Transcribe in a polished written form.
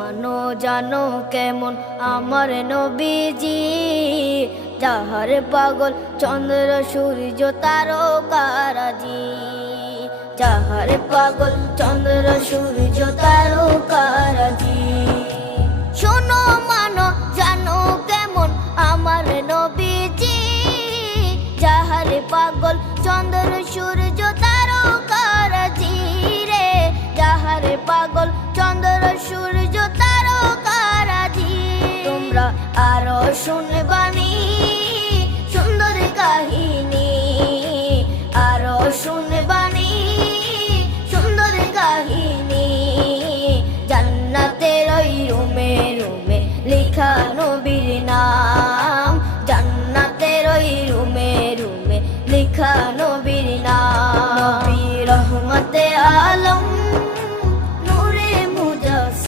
মানো জানো কেমন আমার নবীজি, যাহার পাগল চন্দ্র সূর্য তারকারাজি, যাহার পাগল চন্দ্র সূর্য তারকারাজি। শোনো মানো জানো কেমন আমার নবীজি, যাহার পাগল চন্দ্র সূর্য তারকারাজি রে, যাহার পাগল চন্দ্র সূর্য তারকারাজি। তোমরা আরো শুনবানি